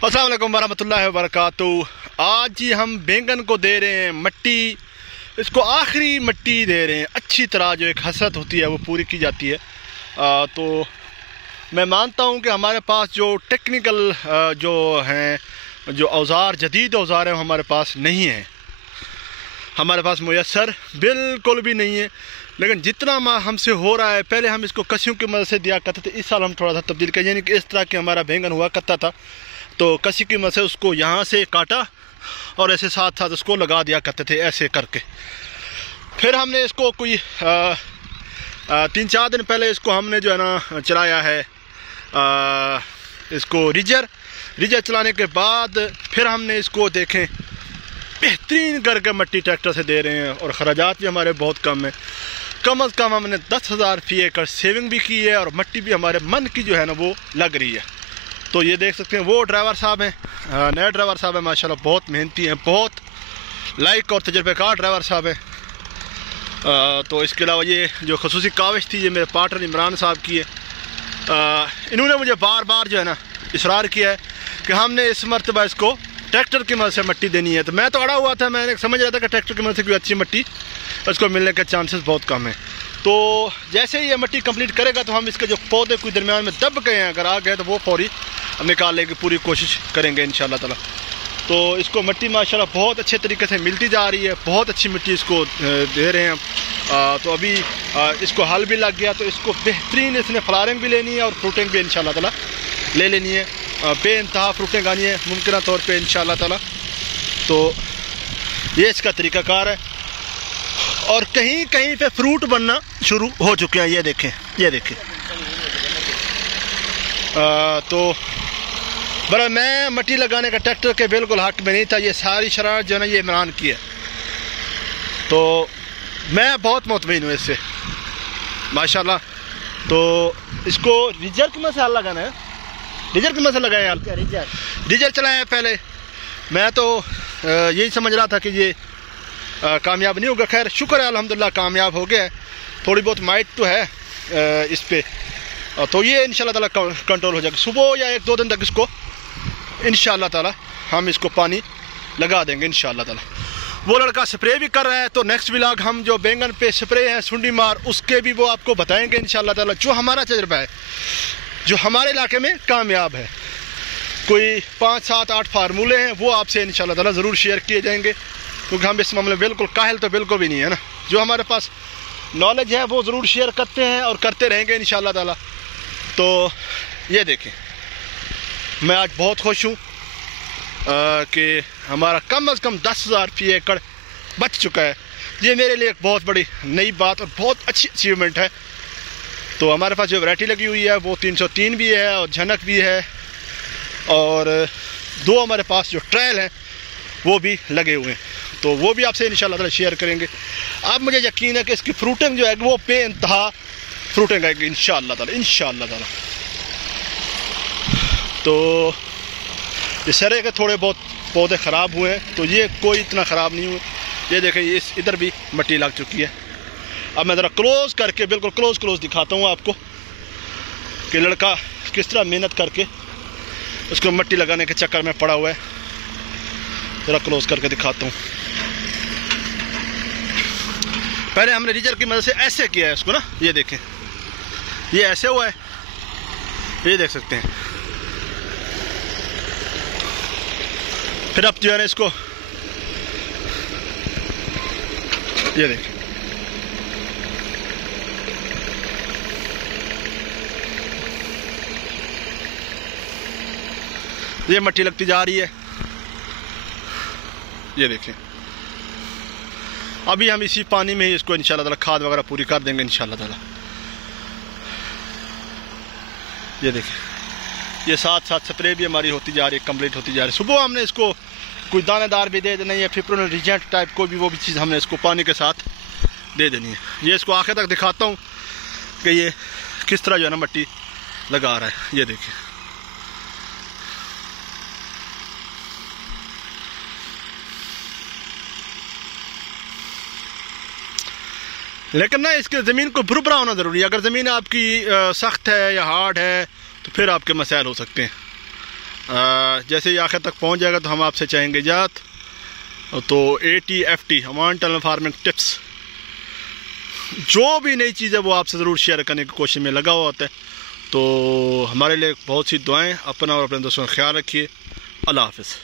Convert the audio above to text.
अस्सलाम वालेकुम वरहमतुल्लाहि वबरकातुहू। आज जी हम बैंगन को दे रहे हैं मट्टी, इसको आखिरी मट्टी दे रहे हैं। अच्छी तरह जो एक हसरत होती है वो पूरी की जाती है। तो मैं मानता हूँ कि हमारे पास जो टेक्निकल जो हैं, जो औज़ार जदीद औज़ार हैं हमारे पास नहीं हैं, हमारे पास मुयस्सर बिल्कुल भी नहीं है। लेकिन जितना हमसे हो रहा है, पहले हम इसको कसियों की मदद से दिया करते थे। इस साल हम थोड़ा सा तब्दील किया, यानी कि इस तरह के हमारा बैंगन हुआ करता था तो कसी की मदद से उसको यहाँ से काटा और ऐसे साथ साथ उसको लगा दिया करते थे, ऐसे करके। फिर हमने इसको कोई 3-4 दिन पहले इसको हमने जो है ना चलाया है, इसको रिजर चलाने के बाद फिर हमने इसको देखें बेहतरीन करके मट्टी ट्रैक्टर से दे रहे हैं और ख़राजात भी हमारे बहुत कम है। कम अज़ कम हमने 10,000 फी एकड़ सेविंग भी की है और मट्टी भी हमारे मन की जो है ना वो लग रही है। तो ये देख सकते हैं, वो ड्राइवर साहब हैं, नए ड्राइवर साहब हैं, माशाल्लाह बहुत मेहनती हैं, बहुत लाइक और तजुर्बेकार ड्राइवर साहब हैं। तो इसके अलावा ये जो खसूसी काविश थी ये मेरे पार्टनर इमरान साहब की है। इन्होंने मुझे बार बार जो है ना इसरार किया है कि हमने इस मरतबा इसको ट्रैक्टर की मदद से मट्टी देनी है। तो मैं तो अड़ा हुआ था, मैंने समझ रहा था कि ट्रैक्टर की मदद से कोई अच्छी मट्टी उसको मिलने के चांसेस बहुत कम है। तो जैसे ही ये मट्टी कंप्लीट करेगा तो हम इसके जो पौधे कोई दरमियान में दब गए हैं, अगर आ गए तो वो फौरी निकालने की पूरी कोशिश करेंगे इंशाल्लाह ताला। तो इसको मट्टी माशाल्लाह बहुत अच्छे तरीके से मिलती जा रही है, बहुत अच्छी मिट्टी इसको दे रहे हैं हम। तो अभी इसको हल भी लग गया, तो इसको बेहतरीन इसने फ्लावरिंग भी लेनी है और फ्रूटिंग भी इंशाल्लाह ताला ले लेनी है। बेइंतहा फ्रूटिंग आनी है मुमकिन तौर पर इंशाल्लाह ताला। तो ये इसका तरीक़ाकार है और कहीं कहीं पे फ्रूट बनना शुरू हो चुके हैं। ये देखें, ये देखें। तो बड़ा मैं मट्टी लगाने का ट्रैक्टर के बिल्कुल हक में नहीं था, ये सारी शरारत जो है ना ये इमरान की है। तो मैं बहुत मुतमईन हूँ इससे माशाल्लाह। तो इसको रिजर की मदद से हल लगाना है, रिजर की मदद से लगाए यार, रिजर चलाए पहले। मैं तो यही समझ रहा था कि ये कामयाब नहीं होगा, खैर शुक्र है अल्हम्दुलिल्लाह कामयाब हो गया है। थोड़ी बहुत माइट तो है इस पे, तो ये इंशाल्लाह ताला कंट्रोल हो जाएगा। सुबह या 1-2 दिन तक इसको इंशाल्लाह ताला हम इसको पानी लगा देंगे इंशाल्लाह ताला। वो लड़का स्प्रे भी कर रहा है, तो नेक्स्ट व्लॉग हम जो बैंगन पे स्प्रे हैं सुंडी मार उसके भी वो आपको बताएंगे इंशाल्लाह ताला। जो हमारा तजुर्बा है, जो हमारे इलाके में कामयाब है, कोई 5-7-8 फार्मूले हैं, वो आपसे इंशाल्लाह ताला ज़रूर शेयर किए जाएंगे, क्योंकि हम इस मामले में बिल्कुल काहिल तो बिल्कुल भी नहीं है ना। जो हमारे पास नॉलेज है वो ज़रूर शेयर करते हैं और करते रहेंगे इंशाल्लाह ताला। तो ये देखें, मैं आज बहुत खुश हूँ कि हमारा कम अज़ कम 10,000 फी एकड़ बच चुका है। ये मेरे लिए एक बहुत बड़ी नई बात और बहुत अच्छी अचीवमेंट है। तो हमारे पास जो वैरायटी लगी हुई है वो 303 भी है और झनक भी है, और 2 हमारे पास जो ट्रायल हैं वो भी लगे हुए हैं। तो वो भी आपसे इंशाल्लाह ताला शेयर करेंगे। अब मुझे यकीन है कि इसकी फ्रूटिंग जो है वो बेइंतहा फ्रूटिंग आएगी इंशाल्लाह ताला, इंशाल्लाह ताला। तो ये सरे के थोड़े बहुत पौधे ख़राब हुए हैं, तो ये कोई इतना ख़राब नहीं हुए। ये देखें, ये इधर भी मट्टी लग चुकी है। अब मैं ज़रा क्लोज़ करके बिल्कुल क्लोज़ दिखाता हूँ आपको कि लड़का किस तरह मेहनत करके उसको मट्टी लगाने के चक्कर में पड़ा हुआ है। ज़रा क्लोज़ करके दिखाता हूँ। पहले हमने रिजर की मदद से ऐसे किया है इसको ना, ये देखें, ये ऐसे हुआ है, ये देख सकते हैं। फिर अब जो है ना इसको ये देखें, ये मट्टी लगती जा रही है। ये देखें, अभी हम इसी पानी में ही इसको इंशाल्लाह ताला खाद वगैरह पूरी कर देंगे इंशाल्लाह ताला। ये देखें, ये साथ साथ स्प्रे भी हमारी होती जा रही है, कंप्लीट होती जा रही है। सुबह हमने इसको कोई दानेदार भी दे देना है या फिप्रोनिल रिजेंट टाइप कोई भी, वो भी चीज़ हमने इसको पानी के साथ दे देनी है। ये इसको आखिर तक दिखाता हूँ कि ये किस तरह जो है ना मट्टी लगा रहा है। ये देखिए, लेकिन ना इसके ज़मीन को भुरभुरा होना ज़रूरी है। अगर ज़मीन आपकी सख्त है या हार्ड है तो फिर आपके मसाइल हो सकते हैं। जैसे ही आखिर तक पहुँच जाएगा तो हम आपसे चाहेंगे इजाज़त। तो ATFT अमान टनल फार्मिंग टिप्स, जो भी नई चीज़ है वो आपसे ज़रूर शेयर करने की कोशिश में लगा हुआ होता है। तो हमारे लिए बहुत सी दुआएं, अपना और अपने दोस्तों का ख्याल रखिए। अल्लाह हाफ़िज़।